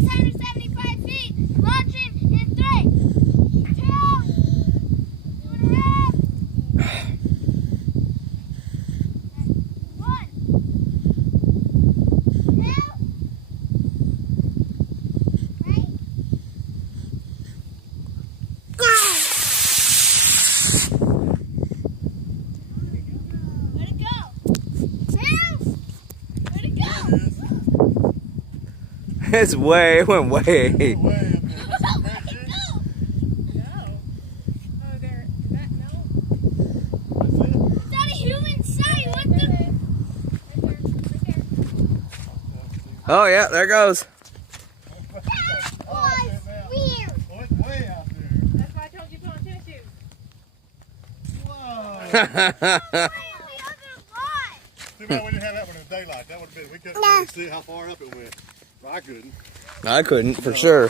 675 feet. Launching in 3, 2, 1. It went way. Is that a human sight? What the? Oh yeah, there it goes. That was weird. Oh, it's way out there. That's why I told you to put on tennis shoes. Whoa. Too bad we didn't have that one in daylight. That would have been, we couldn't really see how far up it went. Well, I couldn't. I couldn't for sure.